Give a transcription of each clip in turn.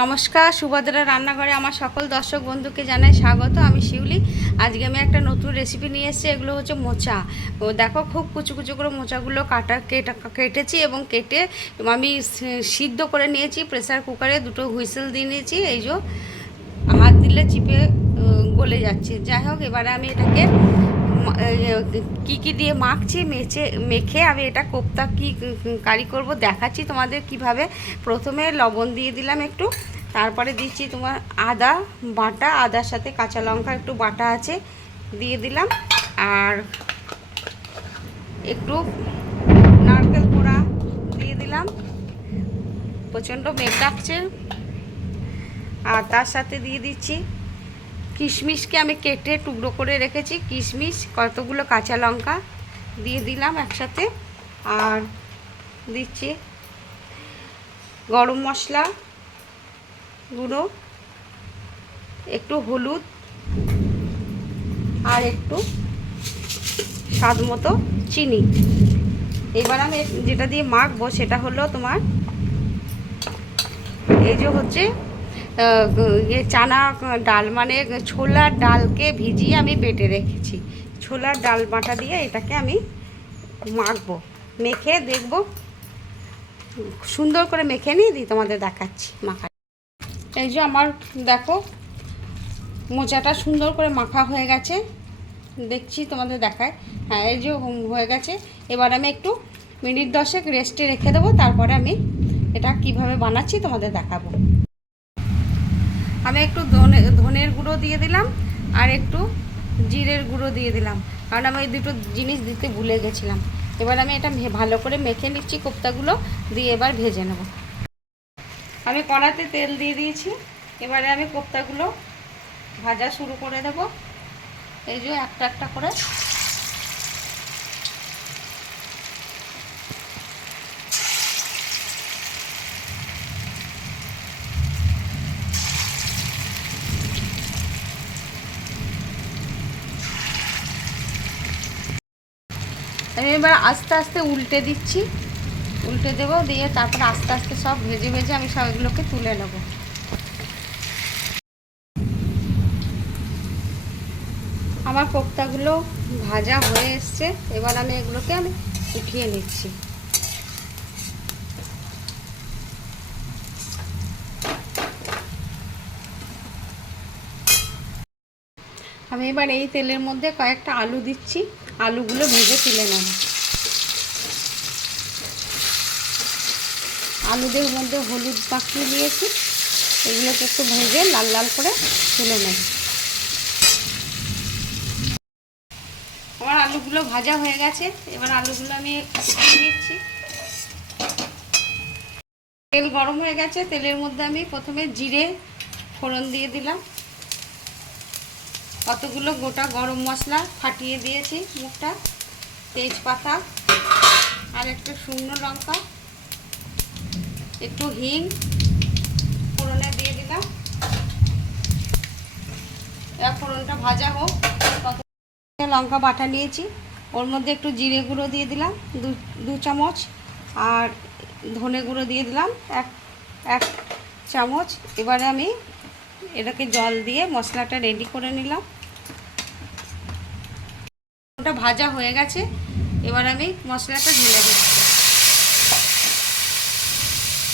নমস্কার, সুভদ্রা রান্নাঘরে আমার সকল দর্শক বন্ধুকে জানাই স্বাগত। আমি শিউলি। আজকে আমি একটা নতুন রেসিপি নিয়ে এসেছি। এগুলো হচ্ছে মোচা। ও দেখো, খুব কুচু কুচু করে মোচাগুলো কেটেছি এবং কেটে আমি সিদ্ধ করে নিয়েছি। প্রেসার কুকারে দুটো হুইসেল দিয়ে নিয়েছি। এই যে হাত দিলে চিপে গলে যাচ্ছে। যাই হোক, এবারে আমি এটাকে কী দিয়ে মাখছি, মেখে আমি এটা কোপ্তা কারি করব দেখাচ্ছি তোমাদের কিভাবে। প্রথমে লবণ দিয়ে দিলাম একটু, তারপরে দিচ্ছি তোমার আদা বাটা, আদার সাথে কাঁচা লঙ্কা একটু বাটা আছে দিয়ে দিলাম, আর একটু নারকেল কোড়া দিয়ে দিলাম। প্রচণ্ড মেঘ ডাকছে। আর তার সাথে দিয়ে দিচ্ছি কিশমিশকে আমি কেটে টুকরো করে রেখেছি, কিশমিশ, কতগুলো কাঁচা লঙ্কা দিয়ে দিলাম একসাথে। আর দিচ্ছি গরম মশলা গুঁড়ো, একটু হলুদ, আর একটু স্বাদ মতো চিনি। এবার আমি যেটা দিয়ে মাখবো সেটা হলো তোমার এই যে হচ্ছে চানা ডাল, মানে ছোলার ডালকে ভিজিয়ে আমি বেটে রেখেছি। ছোলার ডাল বাটা দিয়ে এটাকে আমি মাখবো, মেখে দেখবো, সুন্দর করে মেখে নিয়ে দিই তোমাদের দেখাচ্ছি মাখা। এই যে আমার দেখো মোচাটা সুন্দর করে মাখা হয়ে গেছে, দেখছি তোমাদের দেখায়। হ্যাঁ, এই যে হয়ে গেছে। এবার আমি একটু মিনিট 10 রেস্টে রেখে দেবো, তারপরে আমি এটা কিভাবে বানাচ্ছি তোমাদের দেখাবো। আমি একটু ধনের গুঁড়ো দিয়ে দিলাম আর একটু জিরের গুঁড়ো দিয়ে দিলাম, কারণ আমি এই দুটো জিনিস দিতে ভুলে গেছিলাম। এবার আমি এটা ভালো করে মেখে নিচ্ছি কোপ্তাগুলো দিয়ে, এবার ভেজে নেব। আমি কড়াতে তেল দিয়ে দিয়েছি। এবারে আমি কোপ্তাগুলো ভাজা শুরু করে দেব। এই যে একটা একটা করে আমি এবার আস্তে আস্তে উল্টে দিচ্ছি, উল্টে দেবো, দিয়ে তারপরে আস্তে আস্তে সব ভেজে ভেজে আমি সব এগুলোকে তুলে নেব। আমার কোপ্তাগুলো ভাজা হয়ে এসছে। এবার আমি এগুলোকে উঠিয়ে নিচ্ছি। আমি এবার এই তেলের মধ্যে কয়েকটা আলু দিচ্ছি, আলুগুলো ভেজে তুলে নেব। আলুদের মধ্যে হলুদ মাখিয়ে দিয়েছি, এগুলোকে একটু ভেজে লাল লাল করে তুলে নেব। আমার আলুগুলো ভাজা হয়ে গেছে। এবার আলুগুলো আমি উঠিয়ে নিচ্ছি। তেল গরম হয়ে গেছে, তেলের মধ্যে আমি প্রথমে জিরে ফোড়ন দিয়ে দিলাম, কতগুলো গোটা গরম মশলা ফাটিয়ে দিয়েছি মুখটা, তেজপাতা, আর একটু শুকনো লঙ্কা, একটু হিং ফোড়নে দিয়ে দিলাম। এবার ফোড়নটা ভাজা হোক। লঙ্কা বাটা নিয়েছি, ওর মধ্যে একটু জিরে গুঁড়ো দিয়ে দিলাম দু চামচ, আর ধনে গুঁড়ো দিয়ে দিলাম এক চামচ। এবারে আমি এটাকে জল দিয়ে মশলাটা রেডি করে নিলাম। ওটা ভাজা হয়ে গেছে। এবার আমি মশলাটা ঢেলে দিচ্ছি,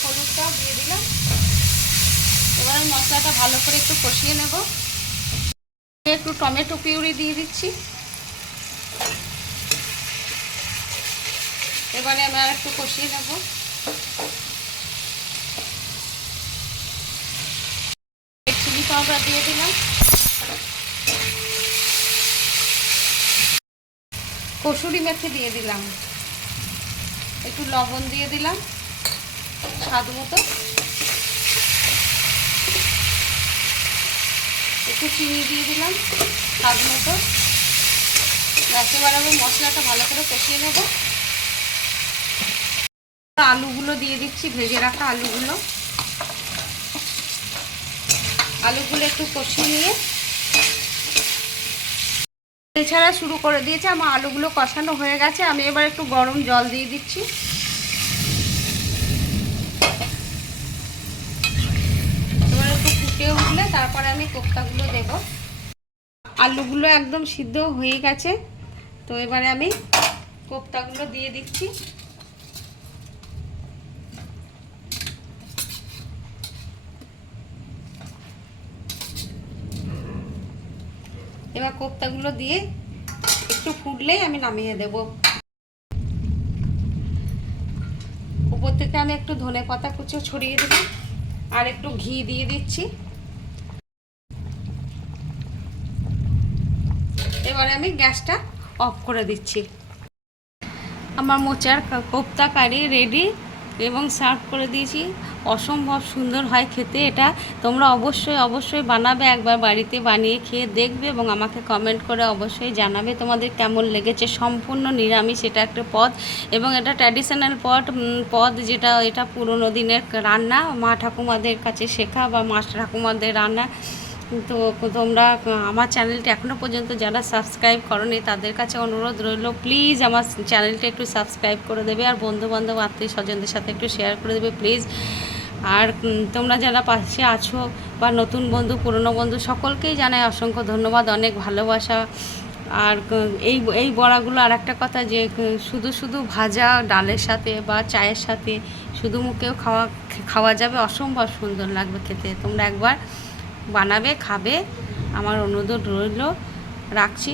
হলুদটাও দিয়ে দিলাম। এবার আমি মশলাটা ভালো করে একটু কষিয়ে নেব। একটু টমেটো পিউরি দিয়ে দিচ্ছি। এবারে আমি আর একটু কষিয়ে নেব। চিলি পাউডার দিয়ে দিলাম, কসুরি মেথি দিয়ে দিলাম, একটু লবণ দিয়ে দিলাম স্বাদ মতো, একটু চিনি দিয়ে দিলাম স্বাদ মতো। একেবারে আমি মশলাটা ভালো করে কষিয়ে নেব। আলুগুলো দিয়ে দিচ্ছি, ভেজে রাখা আলুগুলো একটু কষিয়ে নিয়ে এছাড়া শুরু করে দিয়েছে। আমার আলুগুলো কষানো হয়ে গেছে। আমি এবার একটু গরম জল দিয়ে দিচ্ছি। ফুটে উঠলে তারপরে আমি কোপ্তাগুলো দেব। আলুগুলো একদম সিদ্ধ হয়ে গেছে, তো এবারে আমি কোপ্তাগুলো দিয়ে দিচ্ছি। এবার কোপ্তাগুলো দিয়ে একটু ফুটলেই আমি নামিয়ে দেব। উপর থেকে আমি একটু ধনেপাতা কুচো ছড়িয়ে দেব আর একটু ঘি দিয়ে দিচ্ছি। এবারে আমি গ্যাসটা অফ করে দিচ্ছি। আমার মোচার কোপ্তা কারি রেডি এবং সার্ভ করে দিয়েছি। অসম্ভব সুন্দর হয় খেতে এটা। তোমরা অবশ্যই বানাবে, একবার বাড়িতে বানিয়ে খেয়ে দেখবে এবং আমাকে কমেন্ট করে অবশ্যই জানাবে তোমাদের কেমন লেগেছে। সম্পূর্ণ নিরামিষ এটা একটা পদ এবং এটা ট্র্যাডিশনাল পদ যেটা এটা পুরনো দিনের রান্না, মা ঠাকুমাদের কাছে শেখা বা মা ঠাকুমাদের রান্না। তো তোমরা আমার চ্যানেলটি এখনও পর্যন্ত যারা সাবস্ক্রাইব করোনি তাদের কাছে অনুরোধ রইল, প্লিজ আমার চ্যানেলটা একটু সাবস্ক্রাইব করে দেবে আর বন্ধুবান্ধব আত্মীয় স্বজনদের সাথে একটু শেয়ার করে দেবে প্লিজ। আর তোমরা যারা পাশে আছো বা নতুন বন্ধু পুরনো বন্ধু সকলকেই জানাই অসংখ্য ধন্যবাদ, অনেক ভালোবাসা। আর এই বড়াগুলো আর একটা কথা যে শুধু ভাজা ডালের সাথে বা চায়ের সাথে শুধু মুখেও খাওয়া যাবে, অসম্ভব সুন্দর লাগবে খেতে। তোমরা একবার বানাবে, খাবে, আমার অনুরোধ রইল। রাখছি।